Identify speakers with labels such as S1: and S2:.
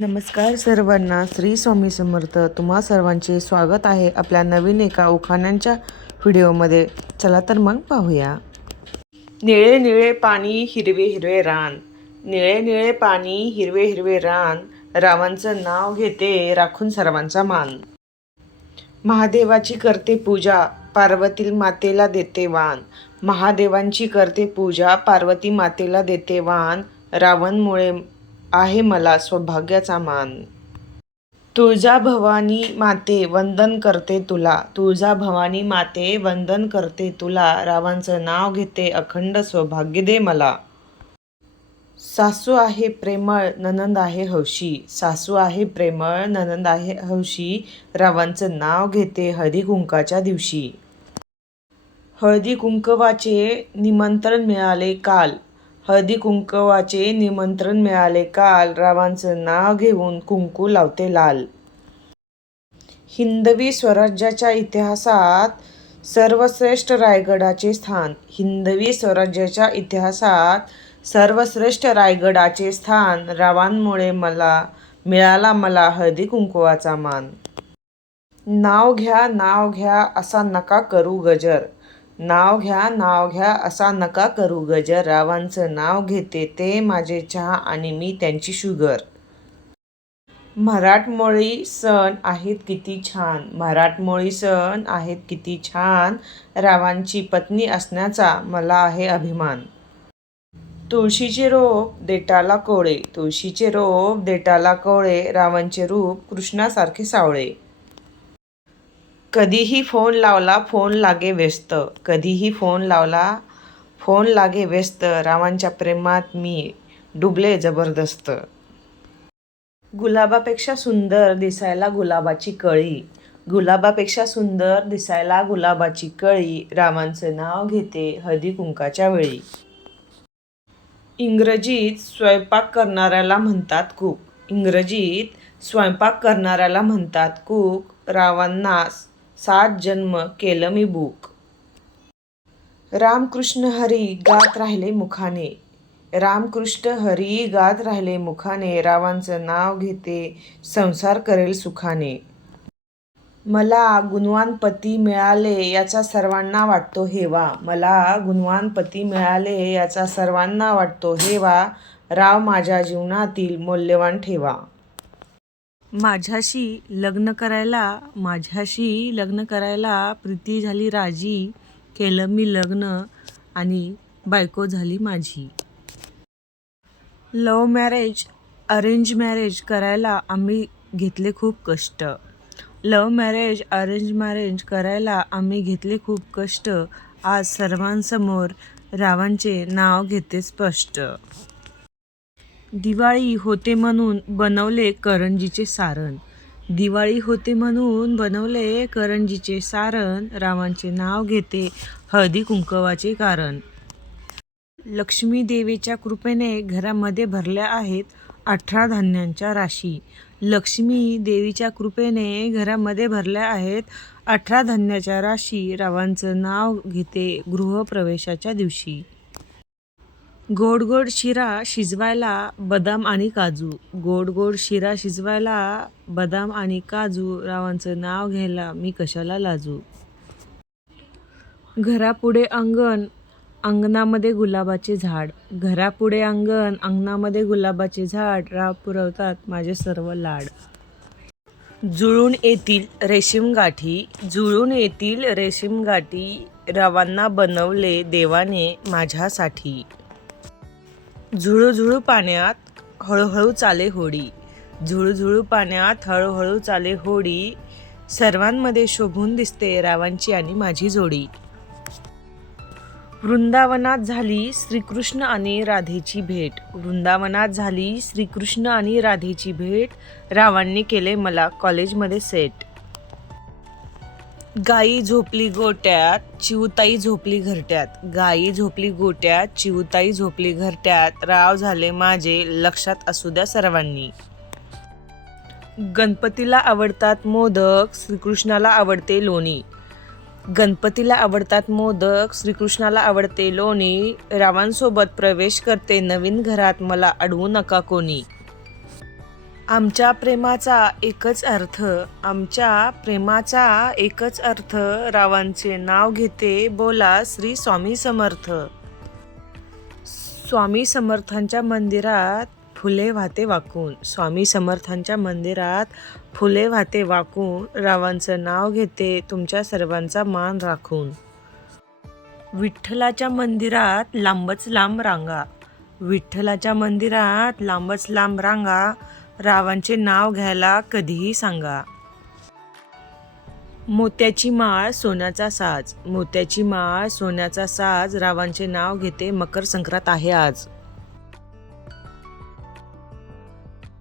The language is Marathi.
S1: नमस्कार सर्वांना. श्री स्वामी समर्थ. तुम्हा सर्वांचे स्वागत आहे आपल्या नवीन एका उखाण्यांच्या व्हिडिओमध्ये. चला तर मग पाहूया. निळे निळे पाणी हिरवे हिरवे रान. निळे निळे पाणी हिरवे हिरवे रान. रावांचं नाव घेते राखून सर्वांचा मान. महादेवाची करते पूजा पार्वती मातेला देते वान. महादेवांची करते पूजा पार्वती मातेला देते वान. रावणमुळे आहे मला सौभाग्याचा मान. तुळजा भवानी माते वंदन करते तुला. तुळजा भवानी माते वंदन करते तुला. रावांचं नाव घेते अखंड सौभाग्य दे मला. सासू आहे प्रेमळ ननंद आहे हौशी. सासू आहे प्रेमळ ननंद आहे हौशी. रावांचं नाव घेते हळदी कुंकाच्या दिवशी. हळदी कुंकवाचे निमंत्रण मिळाले काल. हळदी कुंकवाचे निमंत्रण मिळाले. काल रावांचं नाव घेऊन कुंकू लावते लाल. हिंदवी स्वराज्याच्या इतिहासात सर्वश्रेष्ठ रायगडाचे स्थान. हिंदवी स्वराज्याच्या इतिहासात सर्वश्रेष्ठ रायगडाचे स्थान. रावांमुळे मला मिळाला मला हळदी कुंकवाचा मान. नाव घ्या नाव घ्या असा नका करू गजर. नाव घ्या नाव घ्या असा नका करू गजर रावांचं नाव घेते ते माझे चहा आणि मी त्यांची शुगर. मराठमोळी सण आहेत किती छान. मराठमोळी सण आहेत किती छान. रावांची पत्नी असण्याचा मला आहे अभिमान. तुळशीचे रोप देटाला कोळे. तुळशीचे रोप देटाला कोळे. रावांचे रूप कृष्णासारखे सावळे. कधीही फोन लावला फोन लागे व्यस्त. कधीही फोन लावला फोन लागे व्यस्त. रावांच्या प्रेमात मी डुबले जबरदस्त. गुलाबापेक्षा सुंदर दिसायला गुलाबाची कळी. गुलाबापेक्षा सुंदर दिसायला गुलाबाची कळी. रामांचं नाव घेते हळदी कुंकाच्या वेळी. इंग्रजीत स्वयंपाक करणाऱ्याला म्हणतात कूक इंग्रजीत स्वयंपाक करणाऱ्याला म्हणतात कूक रावांना सात जन्म केलं मी बुक रामकृष्ण हरी गात राहिले मुखाने. रामकृष्ण हरी गात राहिले मुखाने. रावांचं नाव घेते संसार करेल सुखाने. मला गुणवान पती मिळाले याचा सर्वांना वाटतो हेवा. मला गुणवान पती मिळाले याचा सर्वांना वाटतो हेवा. राव माझ्या जीवनातील मौल्यवान ठेवा. माझ्याशी लग्न करायला माझ्याशी लग्न करायला प्रीती झाली राजी केलं मी लग्न आणि बायको झाली माझी. लव मॅरेज अरेंज मॅरेज करायला आम्ही घेतले खूप कष्ट. लव मॅरेज अरेंज मॅरेज करायला आम्ही घेतले खूप कष्ट. आज सर्वांसमोर रावांचे नाव घेते स्पष्ट. दिवाळी होते म्हणून बनवले करंजीचे सारण. दिवाळी होते म्हणून बनवले करंजीचे सारण. रावांचे नाव घेते हळदी कुंकवाचे कारण. लक्ष्मी देवीच्या कृपेने घरामध्ये भरल्या आहेत अठरा धान्यांच्या राशी. लक्ष्मी देवीच्या कृपेने घरामध्ये भरल्या आहेत अठरा धान्याच्या राशी. रावांचं नाव घेते गृहप्रवेशाच्या दिवशी. गोड गोड शिरा शिजवायला बदाम आणि काजू. गोड गोड शिरा शिजवायला बदाम आणि काजू रावांचं नाव घ्यायला मी कशाला लाजू? घरापुढे अंगण अंगणामध्ये गुलाबाचे झाड. घरापुढे अंगण अंगणामध्ये गुलाबाचे झाड राव पुरवतात माझे सर्व लाड. जुळून येतील रेशीम गाठी जुळून येतील रेशीम गाठी रवांना बनवले देवाने माझ्यासाठी. झुळूझुळू पाण्यात हळूहळू चाले होडी. झुळूझुळू पाण्यात हळूहळू चाले होडी. सर्वांमध्ये शोभून दिसते रावांची आणि माझी जोडी. वृंदावनात झाली श्रीकृष्ण आणि राधेची भेट. वृंदावनात झाली श्रीकृष्ण आणि राधेची भेट. रावांनी केले मला कॉलेजमध्ये सेट. गाई झोपली गोट्यात चिवताई झोपली घरट्यात. गाई झोपली गोट्यात चिवताई झोपली घरट्यात. राव झाले माझे लक्षात असू द्या सर्वांनी. गणपतीला आवडतात मोदक श्रीकृष्णाला आवडते लोणी. गणपतीला आवडतात मोदक श्रीकृष्णाला आवडते लोणी. रावांसोबत प्रवेश करते नवीन घरात मला अडवू नका कोणी. आमच्या प्रेमाचा एकच अर्थ आमच्या प्रेमाचा एकच अर्थ रावांचे नाव घेते बोला श्री स्वामी समर्थ. स्वामी समर्थांच्या मंदिरात फुले वाहते वाकून स्वामी समर्थांच्या मंदिरात फुले वाहते वाकून रावांचं नाव घेते तुमच्या सर्वांचा मान राखून. विठ्ठलाच्या मंदिरात लांबच लांब रांगा. विठ्ठलाच्या मंदिरात लांबच लांब रांगा. रावांचे नाव घ्यायला कधीही सांगा. मोत्याची माळ सोन्याचा साज. मोत्याची माळ सोन्याचा साज रावांचे नाव घेते मकर संक्रांत आहे आज.